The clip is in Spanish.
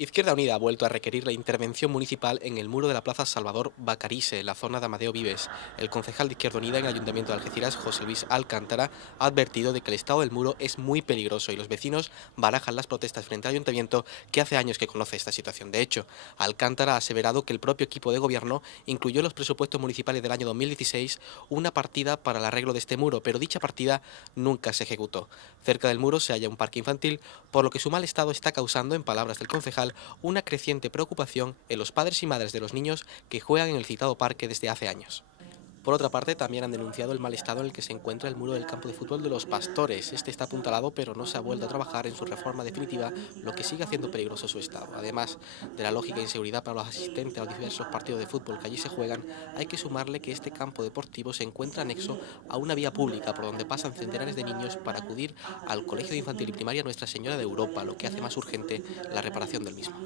Izquierda Unida ha vuelto a requerir la intervención municipal en el muro de la Plaza Salvador Bacarise, en la zona de Amadeo Vives. El concejal de Izquierda Unida en el Ayuntamiento de Algeciras, José Luis Alcántara, ha advertido de que el estado del muro es muy peligroso y los vecinos barajan las protestas frente al Ayuntamiento, que hace años que conoce esta situación. De hecho, Alcántara ha aseverado que el propio equipo de gobierno incluyó en los presupuestos municipales del año 2016 una partida para el arreglo de este muro, pero dicha partida nunca se ejecutó. Cerca del muro se halla un parque infantil, por lo que su mal estado está causando, en palabras del concejal, una creciente preocupación en los padres y madres de los niños que juegan en el citado parque desde hace años. Por otra parte, también han denunciado el mal estado en el que se encuentra el muro del campo de fútbol de los Pastores. Este está apuntalado, pero no se ha vuelto a trabajar en su reforma definitiva, lo que sigue haciendo peligroso su estado. Además de la lógica inseguridad para los asistentes a los diversos partidos de fútbol que allí se juegan, hay que sumarle que este campo deportivo se encuentra anexo a una vía pública por donde pasan centenares de niños para acudir al Colegio de Infantil y Primaria Nuestra Señora de Europa, lo que hace más urgente la reparación del mismo.